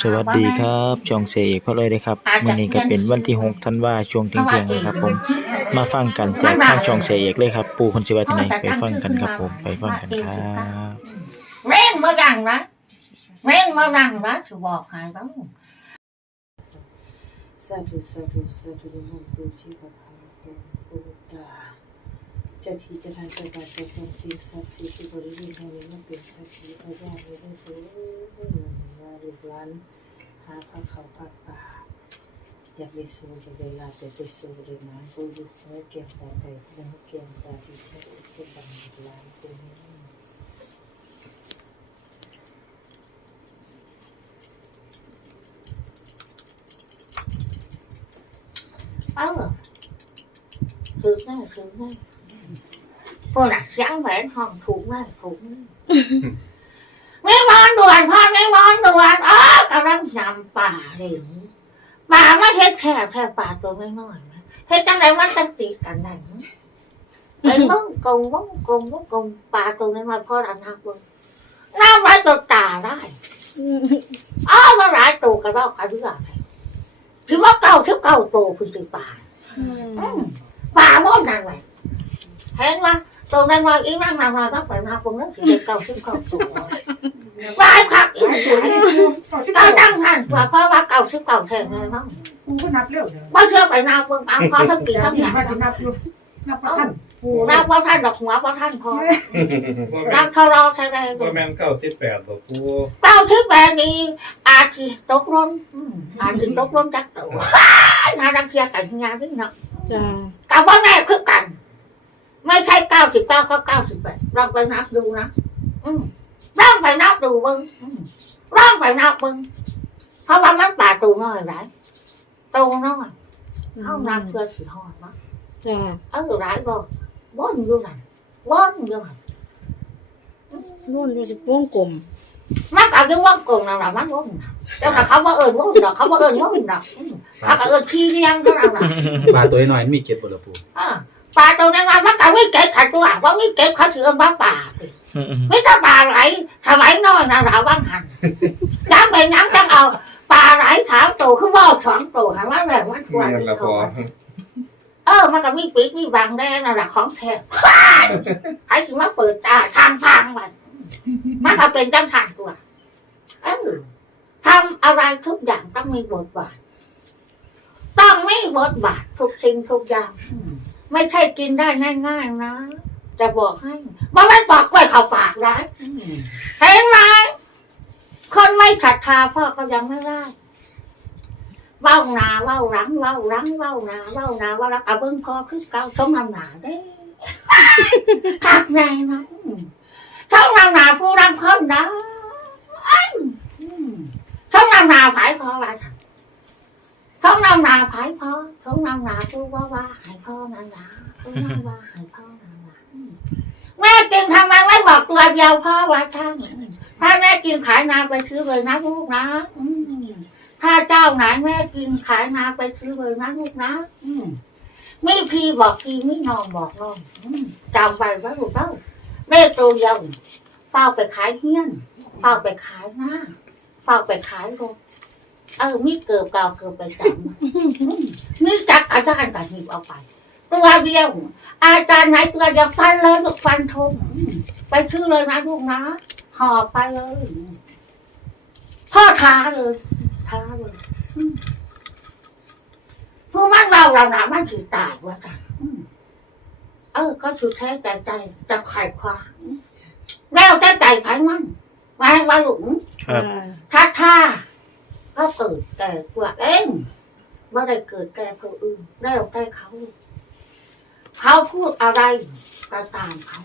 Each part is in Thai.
สวัสดีครับช่องเสยเอกพ่อเลยนะครับมื้อนี้ก็เป็นวันที่6ธันวาช่วงเที่ยงๆนะครับ ผมมาฟังกันจากทางช่องเสยเอกเลยครับ ปู่คนสิว่าที่ไหนไปฟังกันครับ ผมไปฟังกันครับเร่งมาดังนะเร่งมาดังนะจะบอกให้บ้างสาธุสาธุสาธุนโมปูชีพพาภูปูตาเจ้าที่เจะทานเจ้าบาเจ้าสันสิ่งศักดิ์สิทธิ์ที่บริเวณแห่งนี้มันเป็นสักดิ์สิทธิ์พระญาติไม่ได้ถือมา ลูกหลานหาพระเขาพระป่าอยากไปสู่จะได้ลาจะไปสู่เลยนะปูยุคเมื่อเกี่ยงตาไก่เมื่อเกี่ยงตาที่เจ้าเป็นบังลูกหลานปูนี้เออถึงแน่ถึงแน่พวกนักยั้งแหวนห้องถูกแน่ถูกแน่ไม่มอนด่วนพ่ อนดวนอ๋อกำลังยำป่าเลยป่าไม่เฮ็ดแค่แค่ป่าตัวไม่น้อยนะเฮ็ดจังไรมันจังติดกันไหนไอ้บ้องกงบ้องกงบ้องกงป่าตัวไม่น้อยพ่อรันหักบิ้งน้ำไว้ตัวตาได้อ้าวมาหลายตัวกันรอกกันเรื่องอะไรถือว่าเก่าเท่าเก่าโตพึ่งถือป่าป่าม่อนนั่นแหละเห็นว่า ตรงนั้นว่าอีนั่งนางนาต้องไปนาคงนั้นถือเก่าขึ้นเก่าตัววายคักอีกหลายเก่าตั้งทันว่าเพราะว่าเก่าขึ้นเก่าแทนเลยเนาะกูก็นับเร็วเดี๋ยวว่าเชื่อไปนาเบิ่งเอาพอทั้งปีทั้งอย่างว่าจะนับอยู่นับประทันกูรักว่าท่านดอกหัวว่าท่านพอรักเท่าเราใช่ไหมก็แม่นเก้าสิบแปดบอกกูเก้าที่แบบนี้อาจจะตกลงอืมอาจจะตกลงจักตัวงานรังเกียจกันงานนี่เนาะจ้ากับว่าแม่คือกันไม่ใช่เก้า สิบเก้าก็เก้าสิบแปดลองไปนับดูนะอืมลองไปนับดูเบิ้งอืมลองไปนับเบิ้งเพราะว่ามันป่าตูน้อยไรตูน้อยเอานับเพื่อสีหอดเนาะจ้าเออไรบ่บ่นอยู่นั่นบ่นอยู่นั่นรุ่นอยู่สิวงกลมมันก็ยังว่ากงนั่นแหละมันว่นน่ะแต่ถ้าเขาว่าเอิญว่นดอกเขาว่าเอิญว่นดอกอืมเขาก็เอิญขี้เลี้ยงเท่านั้นน่ะปลาตัวน้อยมีเก็ดบ่ละปูอ่า ป่าตัวนั้นมันก็ไม่เก็บขัดตัวว่าไม่เก็บเขาถือว่าป่าสิไม่ถ้าปลาไหลสมัยน้อยนะเราว่างหันย้ำไปน้ำจังเอาปลาไหลสามตัวคือว่าสองตัวหันว่าแบบมันกว่าเงินที่ละพเขาอเออ มันก็มีปีกมีบางแดงนั่นแหละของแท้ใครถึงมาเปิดตาทางฟังมันมันก็เป็นจังสันตัวเออทำอะไรทุกอย่างต้องมีบทบาทต้องไม่บทบาททุกสิ่งทุกอย่างอืม ไม่ใช่กินได้ง่ายๆนะ จะบอกให้ว่ามันปอกกล้วยเข้าปากได้เห็นไหมคนไม่ศรัทธาพ่อก็ยังไม่ได้เว้าหนาเว้ารังเว้ารังเว้าหนาเว้าหนาเว่ารักกะเบิ้งพ่อคือเก่าสมนำหนาเด้คักไงนะสมนำหนาผู้รังคนนะอืมสมนำหนาผายพอว่า ซั่นสมนำหนาผายพอสมนำหนาผู้ว่าว่าใหายพ่อนั่นนะผู้ว่าว่าใหายพ่อนั่นนะแม่กินทำไมไม่บอกตัวเดียวพ่อว่าท่านถ้าแม่กินขายนาไปซื้อเลยนะลูกนะถ้าเจ้าไหนแม่กินขายนาไปซื้อเลยนะลูกนะมไม่พี่บอกพี่ไม่นอนบอกนอนจำไว้ว่าลูกเต้าแม่ตัวเดียวเฝ้าไปขายเฮี้ยนเฝ้าไปขายหน้าเฝ้าไปขายรถ เออมีเกิบเก่าเกิบไปจำอืมมีจักรยานกับหิบเอาไปตัวเดียวอาจารย์ไหนตัวเดียวฟันเลยลูกฟันทงอืมไปชื่อเลยนะลูกนะหอบไปเลย พ่อท้าเลยท้าเลยอืมผู้มันเราเราหนามันถือตายว่ากันอืมเออ ก็สุดแท้ใจใจจะไขควาอืมแล้วแต่ใจไขมันแม่ว่าหลุงครับถ้าท่า ก็เกิดแก่กว่าเองว่ได้เกิดแก่คนอื่นแล้วแต่เขา เขาพูดอะไรก็ตามเขา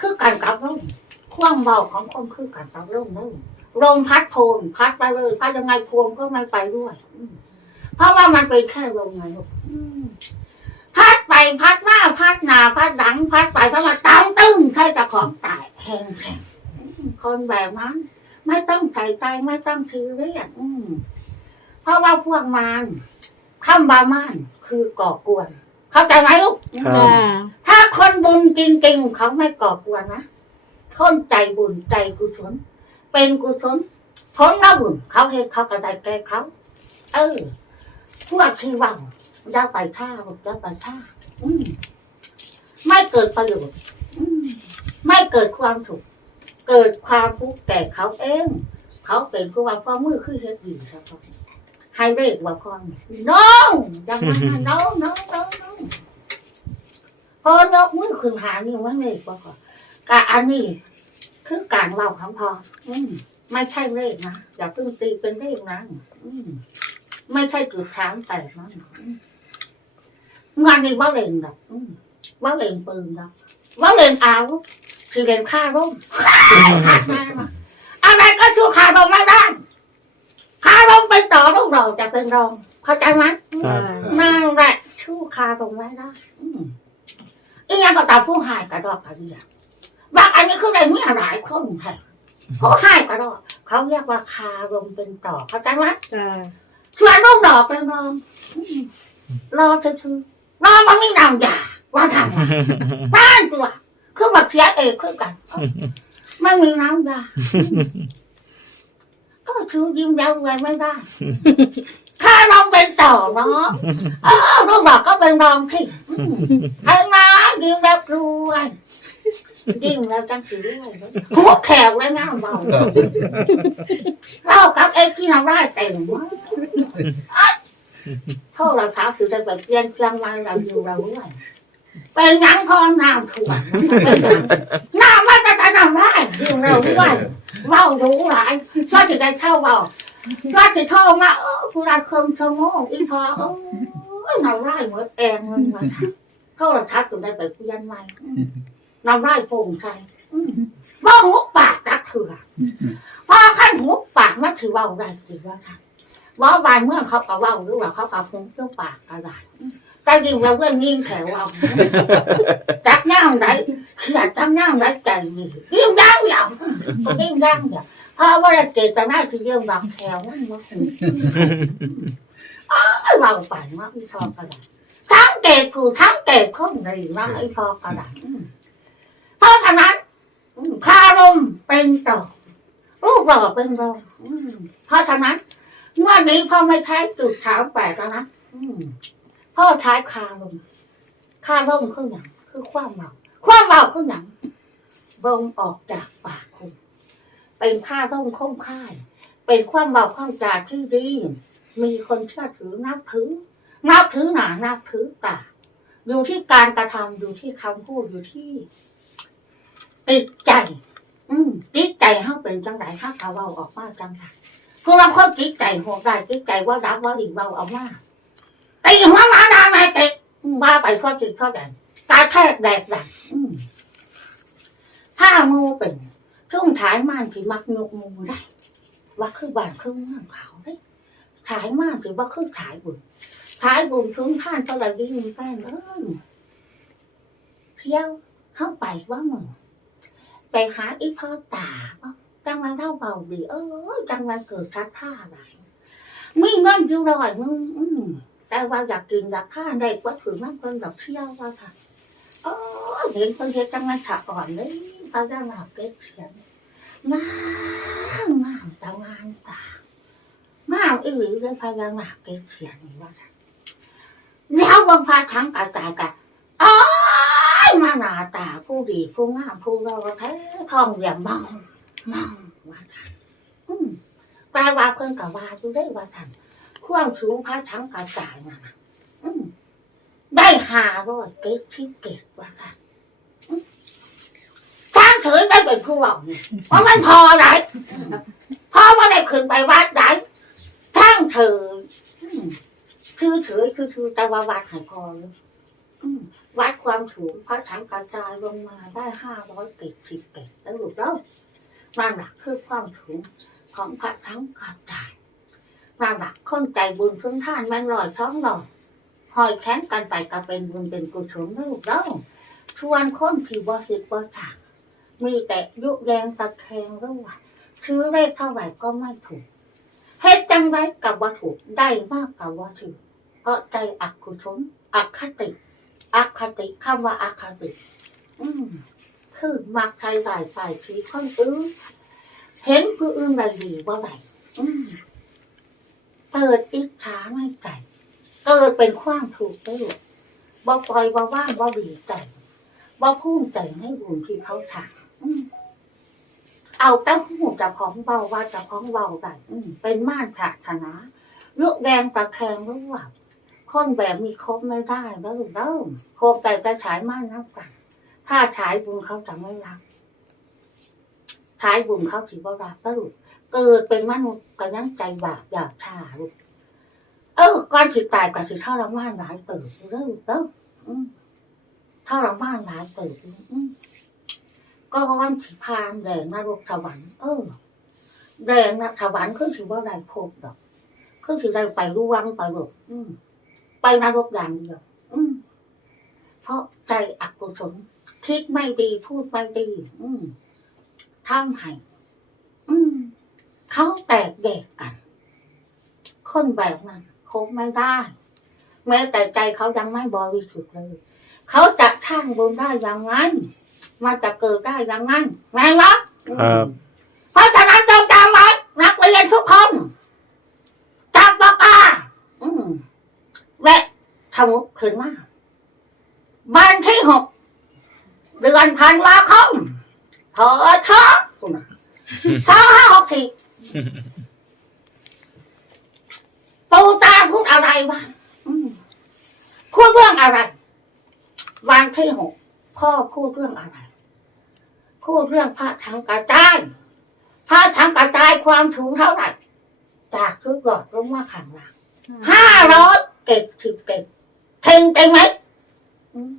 คือการกับลมความเบาของคนคือการกับลมนั่นลมพัดโพนพัดไปเลยพัดยังไงโพนก็ไม่ไปด้วย เพราะว่ามันเป็นแค่ลมไงลูกพัดไปพัดหน้าพัดหนาพัดหลัง พัดไปพัดมาตั้งตึ้งใช่แต่ของตายแหงแข็งคนแบบนั้น ไม่ต้องใส่ใจไม่ต้องทีเรียสอืมเพราะว่าพวกมันคำบามันคือก่อกวน เข้าใจไหมลูก ครับ ถ้าคนบุญจริงๆเขาไม่ก่อกวนนะคนใจบุญใจกุศลเป็นกุศลผลเราบุญเขาเห็นเขาก็ได้แก่เขา เออ พวกที่หวังจะไปท่าจะไปท่าอืมไม่เกิดประโยชน์อืมไม่เกิดความถูก เกิดความทุกข์แต่เขาเอง เขาเป็นผู้ว่าพ่อมือคือเฮ็ดดีครับพ่อให้เรียกว่าพ่อน้องยังมาน้องน้องน้องน้องพอยกมือขึ้นหานี่ว่าเรียกว่าก่อนกะอันนี้คือการเล่าคำพออืมไม่ใช่เลขนะอย่าเพิ่งตีเป็นเลขนะอืมไม่ใช่จุดช้างแต่นะอืมงานนี้ว่าเล่นหรอกอืมว่าเล่นปืนหรอกว่าเล่นเอา คือเล่นฆ่าร่มอะไรก็ชูคารมไม่ได้คารมเป็นต่อลูกเราจะเป็นรองเข้าใจไหมครับนั่นแหละชูคารมไม่ได้อืมอีกอย่างก็ตามผู้หายกระดอกกระเดียบางอันนี้คืออะไรมีหลายคนแท้ผู้หายกระดอกเขาเรียกว่าคารมเป็นต่อเข้าใจไหมจ้าส่วนลูกดอกเป็นรองอืมรอจะคือรอมันไม่นำยาว่าทำบ้านตัว คือบักเสียเอกคือกันเอ้าไม่มีน้ำยาก็ชูยิ้มแล้วไว้ไม่ได้ถ้าลองเป็นต่อเนาะเออลูกบอกก็เป็นรองที่อืมให้มายิ้มแล้วรวยยิ้มแล้วจังสีรวยเลยหัวแขกเลยนะเบาเรากับเอ็กที่น้ำได้เต็มมากโทษเราเท้าคือได้แบบเรียนเชียงใหม่เราอยู่เราด้วย เป็นหยังพอน้ำถ่วงน้ำมันจะจะน้ำได้อยู่เราด้วยเมารู้หลายก็จะได้เช่าเบาก็จะโทษว่าเออผู้ราเคิมชะโมงอีพอเออน้ำไร่เหมือนแองมันมาโทษทักถึงได้ไปเปลี่ยนใหม่น้ำไร่โป่งใจอืมว่าหุบปากรักเถื่อพอขั้นหุบปากมันถือเว่าได้ถือว่าค่ะว่าบานเมื่อเขาก็เว่าหรือว่าเขาก็หุบเจ้าปากกระดาษ แต่ยิ่งเราเรื่องยิ่งแถวเอาจักย่างไรเขียดจักย่างไรใจดียิ่งย่างยาวยิ่งย่างยาวเพราะว่าเจตนาคือเรื่องวางแถวนั่นว่าอ้าวเราฝันว่าอีทองกระดาษทั้งเกตผูทั้งเกตข้นเลยว่าอีทองกระดาษอืมเพราะฉะนั้นอืมคารมเป็นต่อรูปหล่อเป็นรองอืมเพราะฉะนั้นเมื่อนี้พ่อไม่ใช้จุดสามแปดแล้วนะอืม พ่อใช้คารมคารมคืออย่างคือความเมาความเมาคืออย่างลมออกจากปากคุณเป็นค่าร่มค่มค่าย เป็นความเบาความจาที่ดี มีคนเชื่อถือนับถือนับถือหนานับถือตาอยู่ที่การกระทำอยู่ที่คำพูดอยู่ที่ติดใจ อืมติดใจเขาเป็นจังไรเขากะเว้าออกมาจังไรคือเราคนติดใจหัวใจติดใจว่ารักว่าดีเว้าออกมา ตีหัวหมาดางนายเตะว่าไปข้อจิตข้อแดนตาแทกแดกดังอืมผ้ามูเป็นช่วงถ่ายม่านที่มักยกมูได้ ว่าคือบ้านคือเมืองเขาได้ถ่ายม่านที่ว่าคือถ่ายบุญถ่ายบุญถึงท่านเท่าไหร่ยิ่งแป้นเอ้ยเพียวเข้าไปว่ามึงไปหาอีพ่อตาว่าจังวันเท่าเบาดีเออจังวันเกิดชัดท่าอะไรมีเงินอยู่ร้อยนึงอืม แต่ว่าอยากกินอยากทานได้ก็ถือมันเป็นดอกเที่ยวว่าค่ะเออเห็นคนเฮ็ดจังวันฉะก่อนเลยเขาจะมาเก็บเขียนงามงามตางามตางามอีหลีเลยพยางามเก็บเขียนว่าค่ะแล้วบางพาทั้งกายกายกันอ้ยมาหนาตาผู้ดีผู้งามผู้รอแท้ทองเหลี่ยมมองมองว่าค่ะแปลว่าเพิ่นกับว่าอยู่ได้ว่าท่าน ความสูงพาทั้งกายกายน่ะได้หาร้อยเก็บที่เก็บว่าค่ะทางถือได้เป็นผู้บอกเพราะมันพอไหนพอว่าได้ขึ้นไปวัดไหนทางถือคือถือคือถือแต่ว่าวัดใหายพอเลยวัดความสูงพระถังกระจายลงมาได้ห้าร้อยเกตสิบเกตแล้วลูกเรานั่นแหละคือความสูงของพระถังกระจาย นั่นแหละคนใจบุญทุนท่านแมันลอยท้องหล่อหอยแข้งกันไปก็เป็นบุญเป็นกุศลลูกเราชวนคนที่บ่สิบบ่ถางมีแต่ยุแยงตะแคงระหว่างซื้อเลขเท่าไหร่ก็ไม่ถูกเฮ็ดจังไรกับว่าถูกได้มากกับว่าถูกเพราะใจอักขุศลอักคติอักคติคำว่าอักคติ อืมคือมักใจใส่ใส่ผีคนอื่นเห็นผู้อื่นใดดีว่าไรอืม เกิดอิจฉาในใจเกิดเป็นความถูกข์ได้อบ่ปล่อยบ่ว่างบ่ดีใจบ่พุ่งใจในบุญที่เขาทำอืมเอาแต่หูเจะของเบาว่าเจะของเบาได้เป็นม่านผาธนายุแดงตะแคงรู้ว่าคนแบบมีครบไม่ได้แล้วลูกเริ่มโคบแต่จะฉายม่านน้ำกันถ้าฉายบุญเขาจะไม่รักฉายบุญเขาถือว่ารักแล้วลูก เกิดเป็นมนุษย์ก็ยังใจบาปอยากชาลูกเออก่อนสิตายก็สิเท่าละม่านหลายเติบอยู่แล้วลูกเด้ออืมเท่าละม่านหลายเติบอยู่อืมก่อนสิพานแดงนรกสวรรค์เออแดงนรกสวรรค์คือถือว่าไรพบดอกคือถือได้ไปรู้วังไปหลบไปนรกอย่างเดียวเพราะใจอกุศลคิดไม่ดีพูดไม่ดีอืมทำให้ เขาแตกแยกกัน คนแบบนั้นคบไม่ได้แม้แต่ใจเขายังไม่บริสุทธิ์เลย เขาจะช่างบุญได้ยังไงมาจะเกิดได้ยังไงแม่นวะครับเพราะฉะนั้นจงจำไว้นักเรียนทุกคนจับปากกาอืมและทำมุกขึ้นมาวันที่หกเดือนพันวาคมพอชอสองห้าหกสี่ ปูตาพูดอะไรวะอืมพูดเรื่องอะไร วันที่หกพ่อพูดเรื่องอะไร พูดเรื่องพระถังกระจายพระถังกระจายความสูงเท่าไหร่จากทุกหลอดลงมาข้างล่างห้าร้อยเก็บสิบเก็บเทงเต็งไหมอืม